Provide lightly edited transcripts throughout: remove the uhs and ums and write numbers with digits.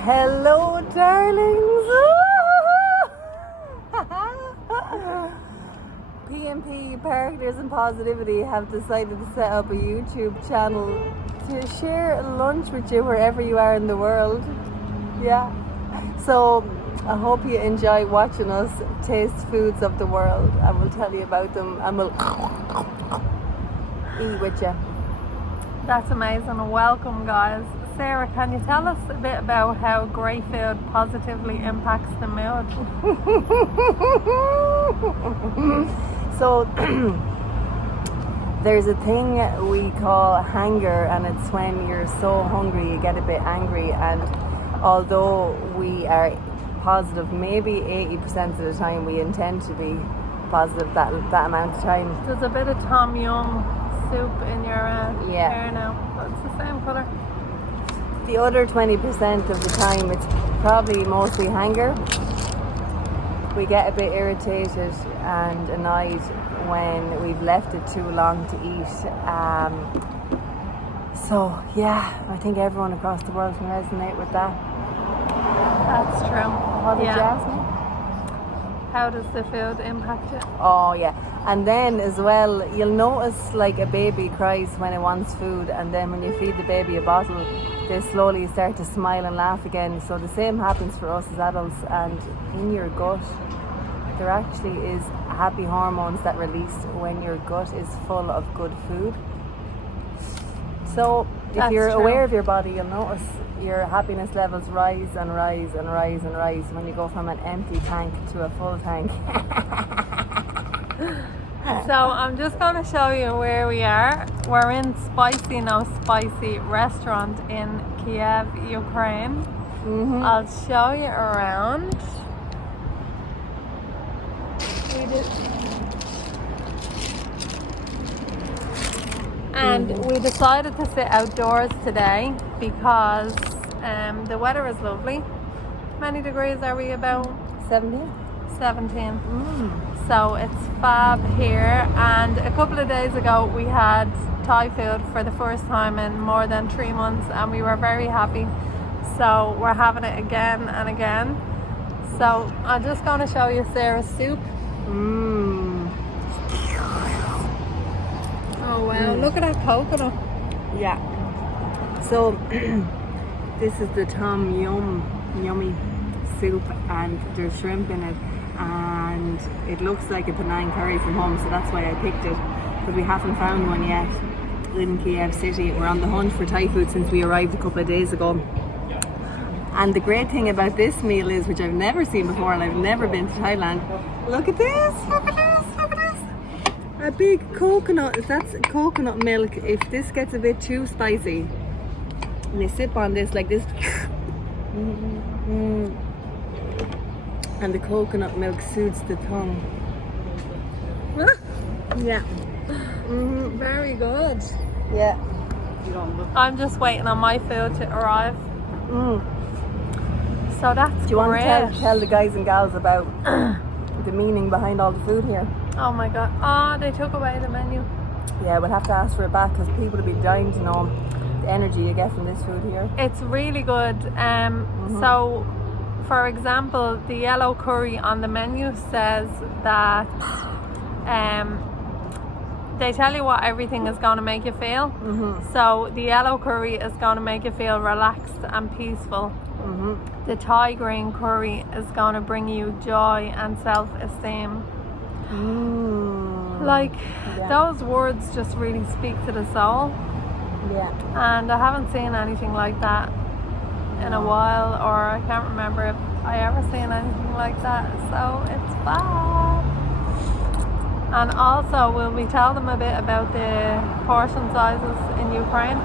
Hello, darlings. PMP Partners in Positivity have decided to set up a YouTube channel to share lunch with you wherever you are in the world. Yeah. So I hope you enjoy watching us taste foods of the world, and we'll tell you about them and we'll eat with you. That's amazing. Welcome, guys. Sarah, can you tell us a bit about how great food positively impacts the mood? So there's a thing we call hanger, and it's when you're so hungry you get a bit angry, and although we are positive maybe 80% of the time, we intend to be positive that amount of time. There's a bit of tom yum soup in your hair now. It's the same colour. The other 20% of the time it's probably mostly hanger. We get a bit irritated and annoyed when we've left it too long to eat. So yeah, I think everyone across the world can resonate with that. That's true. What did you ask me? How does the food impact you? Oh yeah, and then as well, you'll notice like a baby cries when it wants food, and then when you feed the baby a bottle, they slowly start to smile and laugh again. So the same happens for us as adults, and in your gut there actually is happy hormones that release when your gut is full of good food. So if you're aware of your body, you'll notice your happiness levels rise and rise and rise and rise when you go from an empty tank to a full tank. So I'm just going to show you where we are. We're in Spicy No Spicy restaurant in Kiev, Ukraine. I'll show you around. And we decided to sit outdoors today because the weather is lovely. How many degrees are we about? 17. So it's fab here, and a couple of days ago we had Thai food for the first time in more than 3 months, and we were very happy. So we're having it again and again. So I'm just going to show you Sarah's soup. Oh wow, look at that coconut. Yeah. So this is the tom yummy soup, and there's shrimp in it, and it looks like a Penang curry from home, so that's why I picked it, because we haven't found one yet in Kiev City. We're on the hunt for Thai food since we arrived a couple of days ago. And the great thing about this meal is, which I've never seen before, and I've never been to Thailand, look at this, look at this, look at this. A big coconut, that's coconut milk. If this gets a bit too spicy, and they sip on this like this, and the coconut milk soothes the tongue. Yeah. Very good. Yeah. I'm just waiting on my food to arrive. So that's Do you want great. to tell the guys and gals about the meaning behind all the food here? Oh my god. Oh, they took away the menu. Yeah, we'll have to ask for it back, because people will be dying to know the energy you get from this food here. It's really good. So, for example, the yellow curry on the menu says that they tell you what everything is going to make you feel. So the yellow curry is going to make you feel relaxed and peaceful. The Thai green curry is going to bring you joy and self-esteem. Those words just really speak to the soul. Yeah. And I haven't seen anything like that in a while, or I can't remember if I ever seen anything like that. So it's fab. And also, will we tell them a bit about the portion sizes in Ukraine?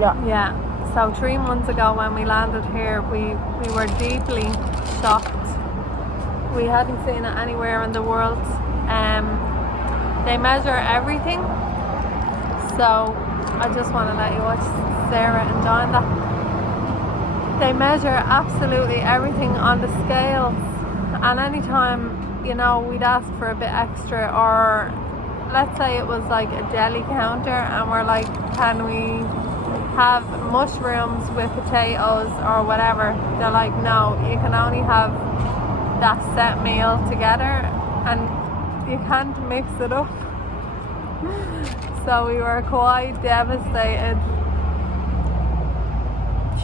Yeah. So 3 months ago when we landed here, we were deeply shocked. We hadn't seen it anywhere in the world. They measure everything. So I just want to let you watch Sarah enjoying that. They measure absolutely everything on the scales, and anytime, you know, we'd ask for a bit extra, or let's say it was like a deli counter and we're like, can we have mushrooms with potatoes or whatever, they're like, no, you can only have that set meal together and you can't mix it up. So we were quite devastated.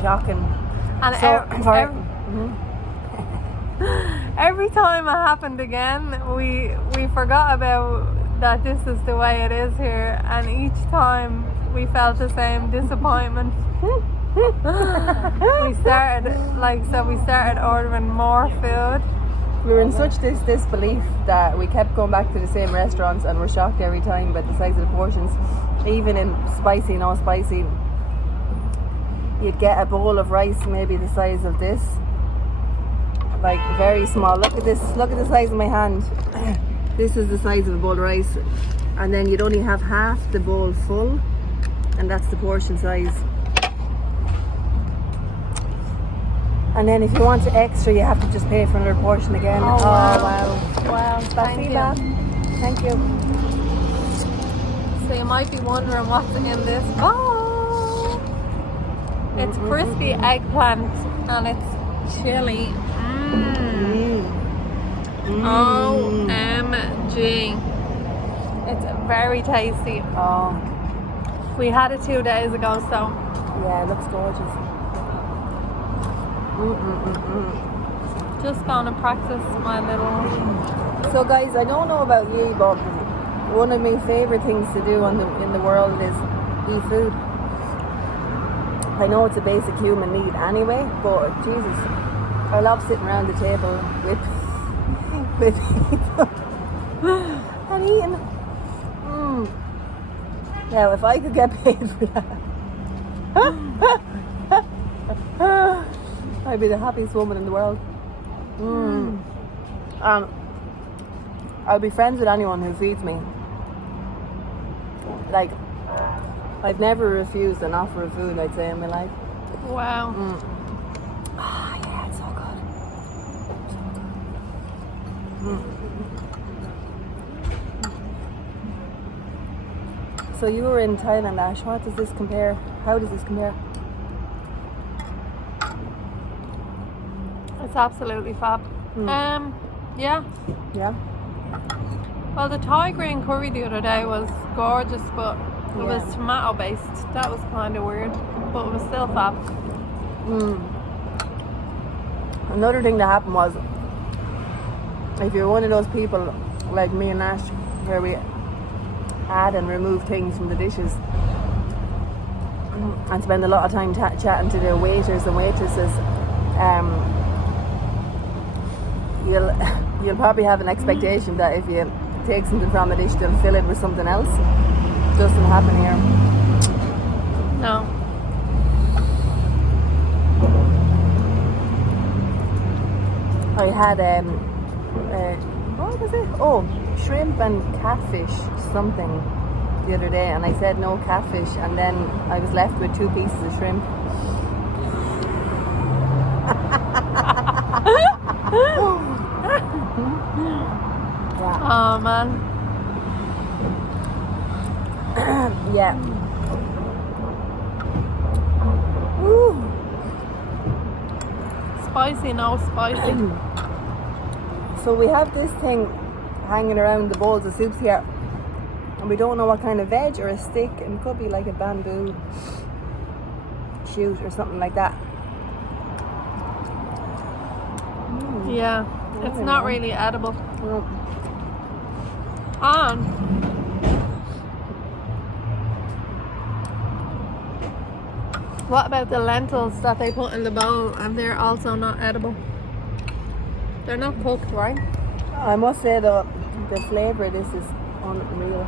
Shocking. And every time it happened again, we forgot about that this is the way it is here, and each time we felt the same disappointment. we started ordering more food. We were in such disbelief that we kept going back to the same restaurants and were shocked every time by the size of the portions. Even in spicy, no spicy, you'd get a bowl of rice maybe the size of this, like very small. Look at this, look at the size of my hand. This is the size of a bowl of rice, and then you'd only have half the bowl full, and that's the portion size. And then if you want extra, you have to just pay for another portion again. Oh, wow. Wow. Thank you. Thank you. So you might be wondering what's in this bowl. It's crispy eggplant and it's chili. OMG. It's very tasty. Oh. We had it 2 days ago, so. Yeah, it looks gorgeous. Just gonna practice my little. So guys, I don't know about you, but one of my favourite things to do in the world is eat food. I know it's a basic human need anyway, but Jesus, I love sitting around the table with people and eating. Now, if I could get paid for that, I'd be the happiest woman in the world. I'll be friends with anyone who feeds me. Like, I've never refused an offer of food, I'd say, in my life. Wow. Ah, yeah, it's so good. So you were in Thailand, Ash. What does this compare? How does this compare? It's absolutely fab. Yeah. Yeah. Well, the Thai green curry the other day was gorgeous, but it was tomato based. That was kind of weird, but it was still fab. Another thing that happened was, if you're one of those people like me and Ash, where we add and remove things from the dishes and spend a lot of time chatting to the waiters and waitresses, you'll probably have an expectation that if you take something from a dish, they'll fill it with something else. Doesn't happen here. No. I had what was it? Oh, shrimp and catfish something the other day, and I said no catfish, and then I was left with 2 pieces of shrimp. Oh man. Yeah. Woo. Spicy, no spicy. So we have this thing hanging around the bowls of soups here, and we don't know what kind of veg or a stick, and it could be like a bamboo shoot or something like that. Yeah, it's not really edible. No. And what about the lentils that they put in the bowl, and they're also not edible? They're not cooked, right? I must say though, the flavour of this is unreal.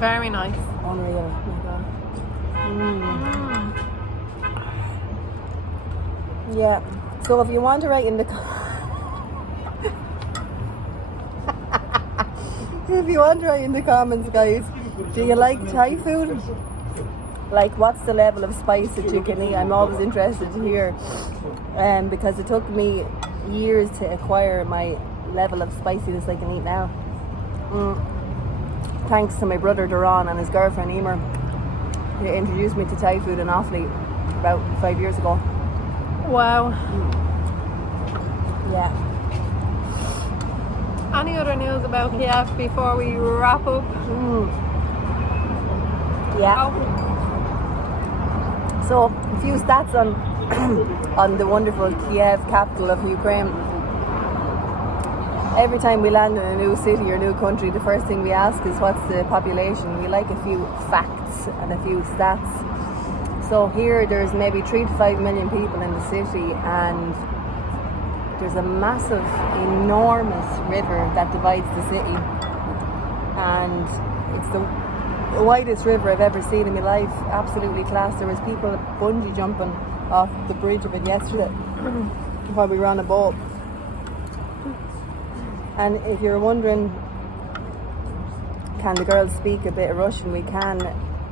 Very nice. Unreal. Oh my God. Yeah. So if you want to write in the comments, guys, do you like Thai food? Like, what's the level of spice that you can eat? I'm always interested to hear, because it took me years to acquire my level of spiciness I can eat now. Thanks to my brother Duran and his girlfriend Emer, They introduced me to Thai food in Offaly about 5 years ago. Wow. Yeah. Any other news about Kiev before we wrap up? Yeah. Oh, So, a few stats on on the wonderful Kiev, capital of Ukraine. Every time we land in a new city or new country, the first thing we ask is what's the population. We like a few facts and a few stats. So here there's maybe 3 to 5 million people in the city, and there's a massive, enormous river that divides the city. And it's the widest river I've ever seen in my life. Absolutely class. There was people bungee jumping off the bridge of it yesterday while we were on a boat. And if you're wondering, can the girls speak a bit of Russian? We can.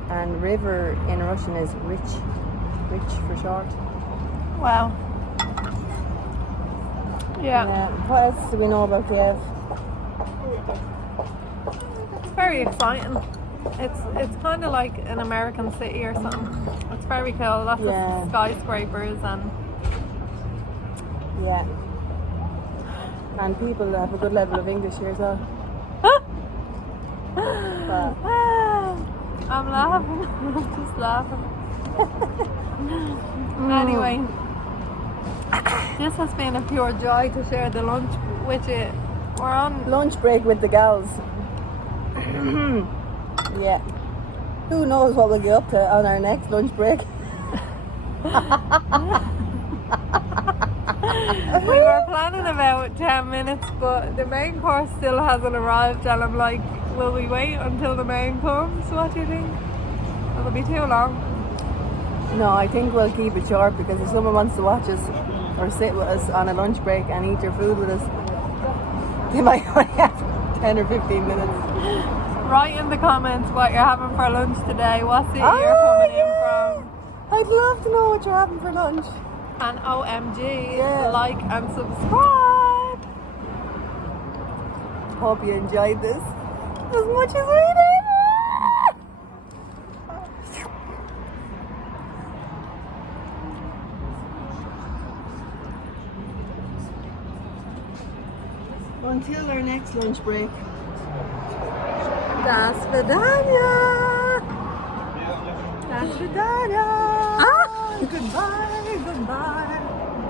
And river in Russian is rich. Rich for short. wow. Yeah. What else do we know about Kiev? It's very exciting. It's kind of like an American city or something. It's very cool. Lots Yeah. of skyscrapers and Yeah. And people have a good level of English here as well. But I'm laughing. I'm just laughing. Anyway, this has been a pure joy to share the lunch with you. We're on lunch break with the gals. Yeah. Who knows what we'll get up to on our next lunch break? We were planning about 10 minutes, but the main course still hasn't arrived, and I'm like, will we wait until the main comes? What do you think? It'll be too long. No, I think we'll keep it short, because if someone wants to watch us or sit with us on a lunch break and eat their food with us, they might only have 10 or 15 minutes. Write in the comments what you're having for lunch today, what city you're coming in from. I'd love to know what you're having for lunch. And OMG, Yeah. like and subscribe. Hope you enjoyed this as much as we did. Until our next lunch break. Das Vidania. Das Vidania. Goodbye, goodbye.